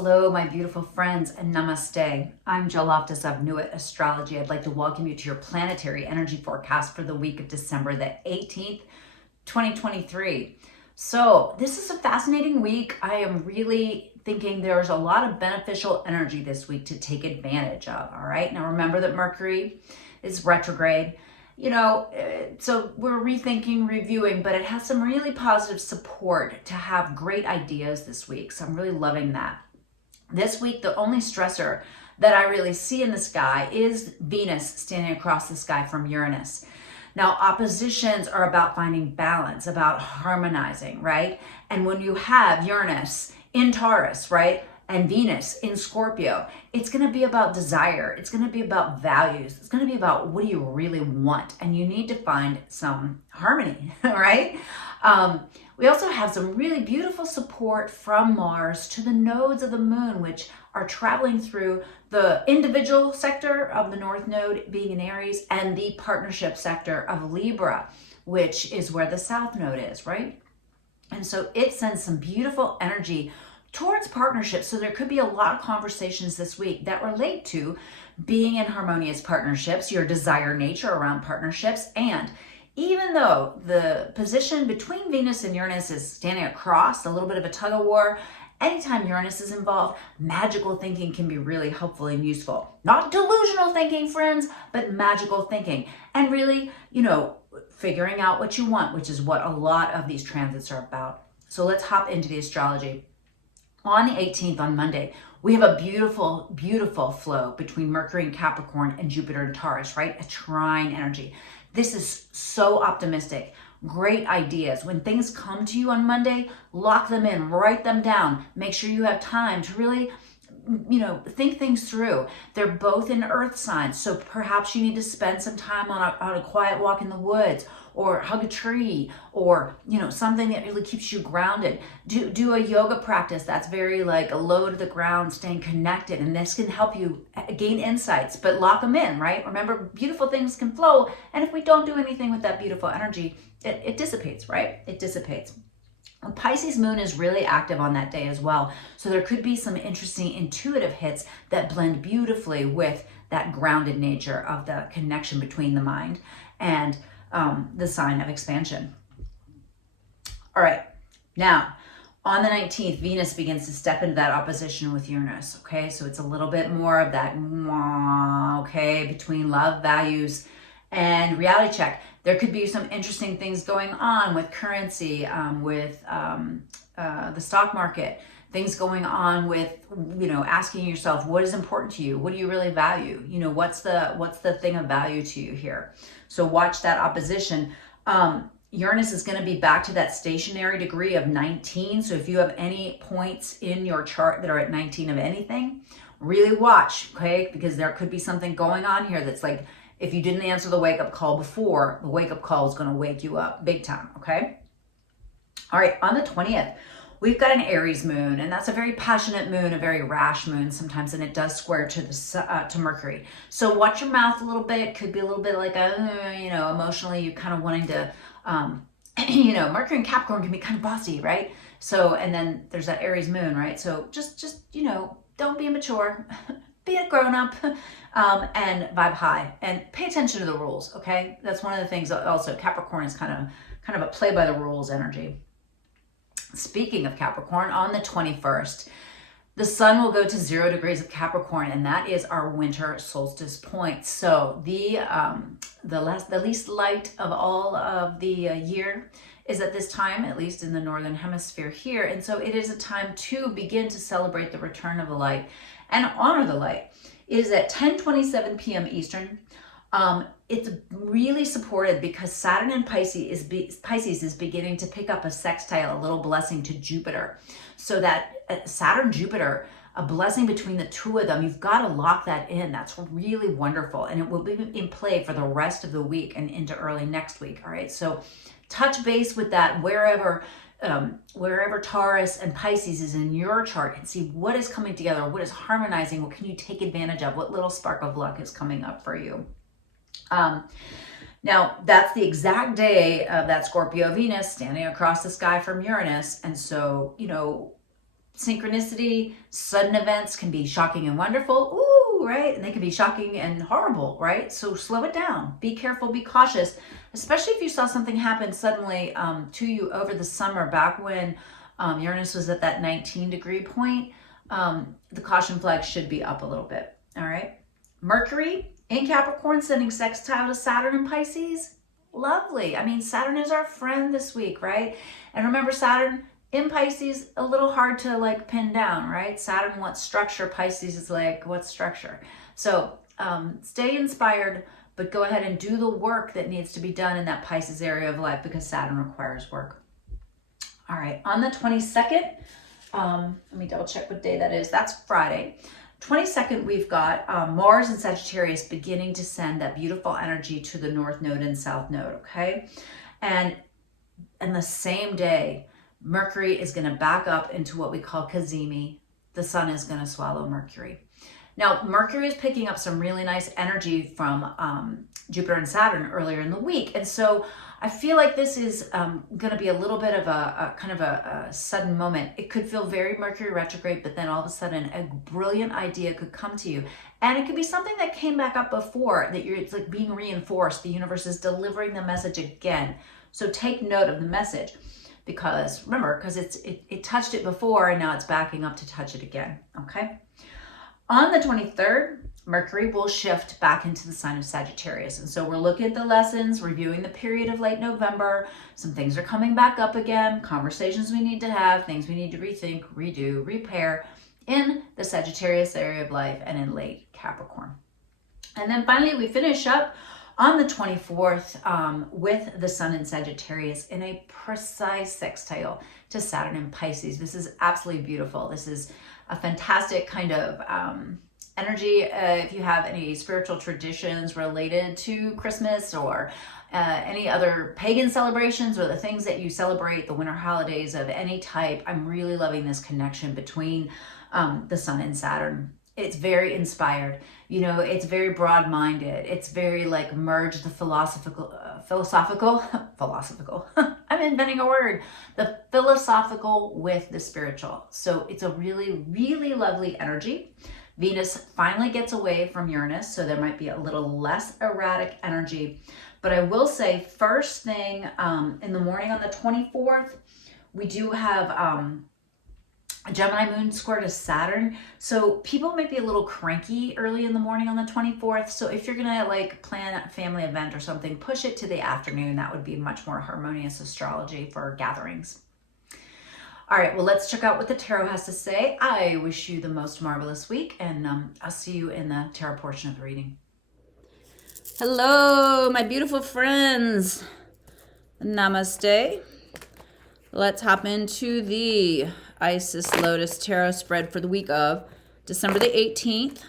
Hello, my beautiful friends, and namaste. I'm Jill Loftus of Nuit Astrology. I'd like to welcome you to your planetary energy forecast for the week of December the 18th, 2023. So this is a fascinating week. I am really thinking there's a lot of beneficial energy this week to take advantage of, all right? Now remember that Mercury is retrograde. So we're rethinking, reviewing, but it has some really positive support to have great ideas this week. So I'm really loving that. This week, the only stressor that I really see in the sky is Venus standing across the sky from Uranus. Now, oppositions are about finding balance, about harmonizing, right? And when you have Uranus in Taurus, right, and Venus in Scorpio, it's going to be about desire. It's going to be about values. It's going to be about what do you really want? And you need to find some harmony, right? We also have some really beautiful support from Mars to the nodes of the moon, which are traveling through the individual sector of the North Node being in Aries and the partnership sector of Libra, which is where the South Node is, right? And so it sends some beautiful energy towards partnerships. So there could be a lot of conversations this week that relate to being in harmonious partnerships, your desired nature around partnerships. And even though the position between Venus and Uranus is standing across, a little bit of a tug of war, anytime Uranus is involved, magical thinking can be really helpful and useful. Not delusional thinking, friends, but magical thinking. And really, figuring out what you want, which is what a lot of these transits are about. So let's hop into the astrology. On the 18th, on Monday, we have a beautiful, beautiful flow between Mercury and Capricorn and Jupiter and Taurus, right? A trine energy. This is so optimistic. Great ideas. When things come to you on Monday, lock them in, write them down. Make sure you have time to really, think things through. They're both in earth signs, so perhaps you need to spend some time on a quiet walk in the woods, or hug a tree, or something that really keeps you grounded. Do a yoga practice that's very like low to the ground, staying connected, and this can help you gain insights, but lock them in, right? Remember, beautiful things can flow, and if we don't do anything with that beautiful energy, it dissipates, right? It dissipates. Pisces moon is really active on that day as well. So there could be some interesting intuitive hits that blend beautifully with that grounded nature of the connection between the mind and the sign of expansion. All right, now on the 19th, Venus begins to step into that opposition with Uranus, okay? So it's a little bit more of that, okay, between love, values, and reality check. There could be some interesting things going on with currency, with the stock market, things going on with, asking yourself, what is important to you? What do you really value? What's the thing of value to you here? So watch that opposition. Uranus is going to be back to that stationary degree of 19. So if you have any points in your chart that are at 19 of anything, really watch, okay? Because there could be something going on here that's like, if you didn't answer the wake-up call before, the wake-up call is going to wake you up big time, okay? All right, on the 20th, we've got an Aries moon, and that's a very passionate moon, a very rash moon sometimes, and it does square to Mercury. So watch your mouth a little bit. It could be a little bit like emotionally you kind of wanting to, Mercury and Capricorn can be kind of bossy, right? So, and then there's that Aries moon, right? So just don't be immature. Be a grown-up and vibe high and pay attention to the rules, okay? That's one of the things. Also, Capricorn is kind of a play by the rules energy. Speaking of Capricorn, on the 21st, the sun will go to 0 degrees of Capricorn, and that is our winter solstice point. So the least light of all of the year is at this time, at least in the northern hemisphere here. And so it is a time to begin to celebrate the return of the light and honor the light. It is at 10:27 p.m. Eastern. It's really supported because Saturn in Pisces is beginning to pick up a sextile, a little blessing to Jupiter. So that Saturn-Jupiter, a blessing between the two of them, you've got to lock that in. That's really wonderful. And it will be in play for the rest of the week and into early next week. All right, so touch base with that wherever Taurus and Pisces is in your chart, and see what is coming together, what is harmonizing, what can you take advantage of, what little spark of luck is coming up for you. Now, that's the exact day of that Scorpio Venus standing across the sky from Uranus. And so, synchronicity, sudden events can be shocking and wonderful. Ooh, right? And they can be shocking and horrible, right? So slow it down. Be careful, be cautious, especially if you saw something happen suddenly to you over the summer, back when Uranus was at that 19-degree point. The caution flag should be up a little bit, all right? Mercury in Capricorn sending sextile to Saturn in Pisces. Lovely. I mean, Saturn is our friend this week, right? And remember, Saturn in Pisces, a little hard to like pin down, right? Saturn wants structure. Pisces is like, what's structure? So stay inspired, but go ahead and do the work that needs to be done in that Pisces area of life, because Saturn requires work. All right, on the 22nd, let me double check what day that is. That's Friday. 22nd, we've got Mars and Sagittarius beginning to send that beautiful energy to the North Node and South Node, okay? And the same day, Mercury is going to back up into what we call Cazimi. The sun is going to swallow Mercury. Now, Mercury is picking up some really nice energy from Jupiter and Saturn earlier in the week. And so I feel like this is going to be a little bit of a kind of a sudden moment. It could feel very Mercury retrograde, but then all of a sudden a brilliant idea could come to you. And it could be something that came back up before, that it's like being reinforced. The universe is delivering the message again. So take note of the message, because remember, because it touched it before and now it's backing up to touch it again, okay? On the 23rd, Mercury will shift back into the sign of Sagittarius. And so we're looking at the lessons, reviewing the period of late November. Some things are coming back up again, conversations we need to have, things we need to rethink, redo, repair in the Sagittarius area of life and in late Capricorn. And then finally, we finish up on the 24th with the sun in Sagittarius in a precise sextile to Saturn in Pisces. This is absolutely beautiful. This is a fantastic kind of energy. If you have any spiritual traditions related to Christmas or any other pagan celebrations, or the things that you celebrate, the winter holidays of any type, I'm really loving this connection between the sun and Saturn. It's very inspired. You know, it's very broad-minded. It's very like merge the philosophical, I'm inventing a word, the philosophical with the spiritual. So it's a really, really lovely energy. Venus finally gets away from Uranus, so there might be a little less erratic energy. But I will say, first thing in the morning on the 24th, we do have a Gemini moon square to Saturn. So people might be a little cranky early in the morning on the 24th. So if you're gonna like plan a family event or something, push it to the afternoon. That would be much more harmonious astrology for gatherings. All right, well, let's check out what the tarot has to say. I wish you the most marvelous week, and I'll see you in the tarot portion of the reading. Hello, my beautiful friends. Namaste. Let's hop into the Isis Lotus Tarot spread for the week of December the 18th,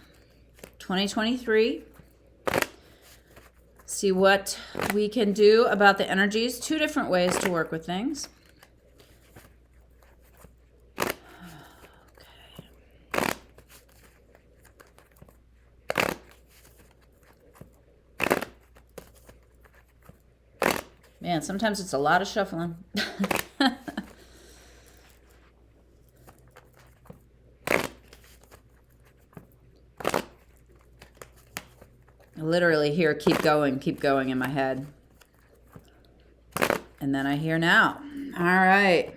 2023. See what we can do about the energies. Two different ways to work with things. Man, sometimes it's a lot of shuffling. I literally hear keep going in my head. And then I hear now. All right.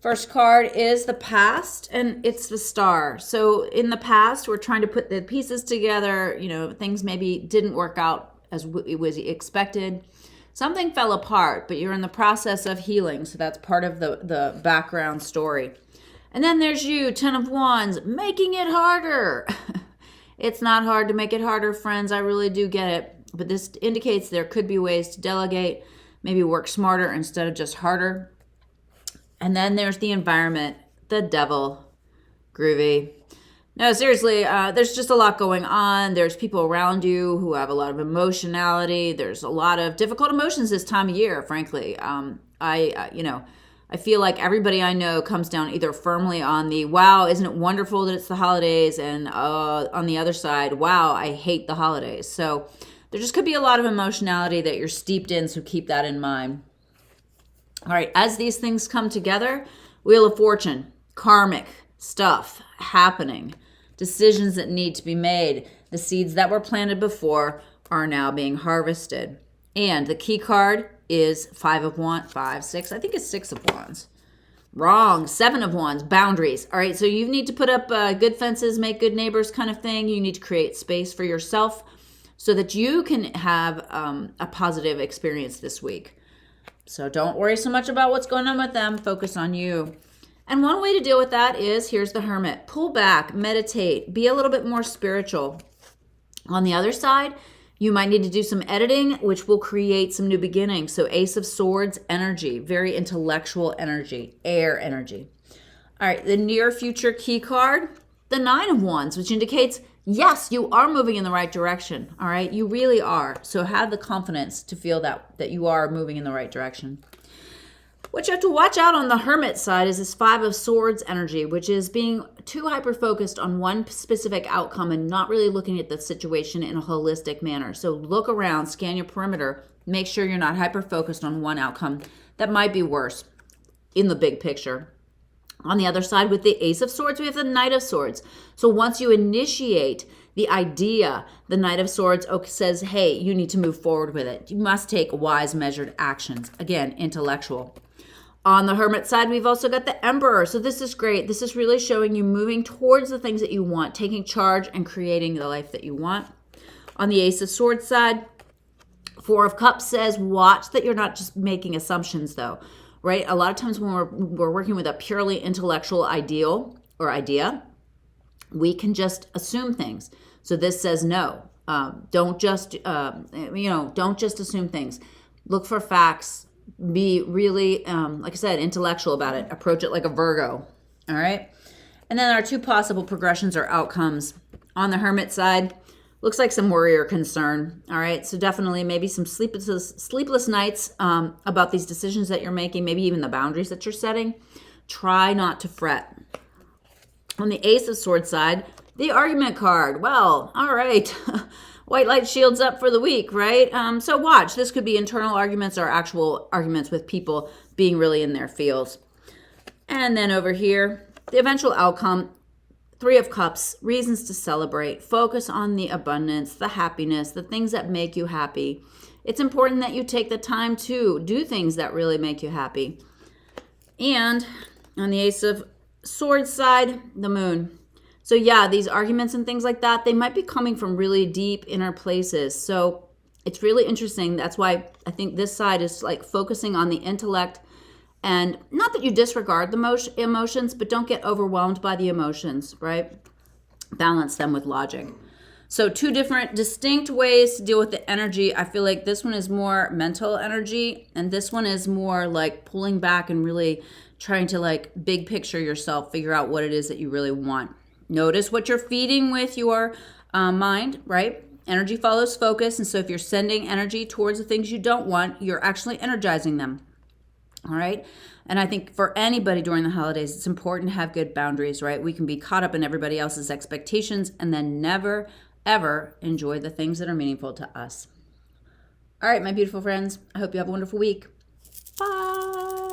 First card is the past, and it's the star. So in the past, we're trying to put the pieces together. You know, things maybe didn't work out as it was expected. Something fell apart, but you're in the process of healing. So that's part of the background story. And then there's you, 10 of Wands, making it harder. It's not hard to make it harder, friends. I really do get it. But this indicates there could be ways to delegate, maybe work smarter instead of just harder. And then there's the environment, the devil, groovy. No, seriously, there's just a lot going on. There's people around you who have a lot of emotionality. There's a lot of difficult emotions this time of year, frankly. I feel like everybody I know comes down either firmly on the, wow, isn't it wonderful that it's the holidays? And on the other side, wow, I hate the holidays. So there just could be a lot of emotionality that you're steeped in, so keep that in mind. All right, as these things come together, Wheel of Fortune, karmic stuff happening, decisions that need to be made. The seeds that were planted before are now being harvested. And the key card is Five of Wands, five, six. I think it's Six of Wands. Wrong. Seven of Wands, boundaries. All right, so you need to put up good fences, make good neighbors kind of thing. You need to create space for yourself so that you can have a positive experience this week. So don't worry so much about what's going on with them. Focus on you. And one way to deal with that is, here's the Hermit. Pull back, meditate, be a little bit more spiritual. On the other side, you might need to do some editing, which will create some new beginnings. So Ace of Swords energy, very intellectual energy, air energy. All right, the near future key card, the Nine of Wands, which indicates, yes, you are moving in the right direction. All right, you really are. So have the confidence to feel that you are moving in the right direction. What you have to watch out on the Hermit side is this Five of Swords energy, which is being too hyper-focused on one specific outcome and not really looking at the situation in a holistic manner. So look around, scan your perimeter, make sure you're not hyper-focused on one outcome that might be worse in the big picture. On the other side, with the Ace of Swords, we have the Knight of Swords. So once you initiate the idea, the Knight of Swords says, hey, you need to move forward with it. You must take wise, measured actions. Again, intellectual. On the Hermit side, we've also got the Emperor. So this is great. This is really showing you moving towards the things that you want, taking charge and creating the life that you want. On the Ace of Swords side, Four of Cups says, watch that you're not just making assumptions though, right? A lot of times when we're working with a purely intellectual ideal or idea, we can just assume things. So this says no. Don't just assume things. Look for facts. Be really, like I said, intellectual about it. Approach it like a Virgo. All right. And then our two possible progressions or outcomes on the Hermit side. Looks like some worry or concern. All right. So definitely maybe some sleepless nights about these decisions that you're making, maybe even the boundaries that you're setting. Try not to fret. On the Ace of Swords side, the argument card. Well, all right. White light shields up for the week, right? So watch. This could be internal arguments or actual arguments with people being really in their feels. And then over here, the eventual outcome, Three of Cups, reasons to celebrate. Focus on the abundance, the happiness, the things that make you happy. It's important that you take the time to do things that really make you happy. And on the Ace of Swords side, the Moon. So yeah, these arguments and things like that, they might be coming from really deep inner places. So it's really interesting. That's why I think this side is like focusing on the intellect, and not that you disregard the emotions, but don't get overwhelmed by the emotions, right? Balance them with logic. So two different distinct ways to deal with the energy. I feel like this one is more mental energy, and this one is more like pulling back and really trying to like big picture yourself, figure out what it is that you really want. Notice what you're feeding with your mind, right? Energy follows focus. And so if you're sending energy towards the things you don't want, you're actually energizing them. All right. And I think for anybody during the holidays, it's important to have good boundaries, right? We can be caught up in everybody else's expectations and then never, ever enjoy the things that are meaningful to us. All right, my beautiful friends, I hope you have a wonderful week. Bye.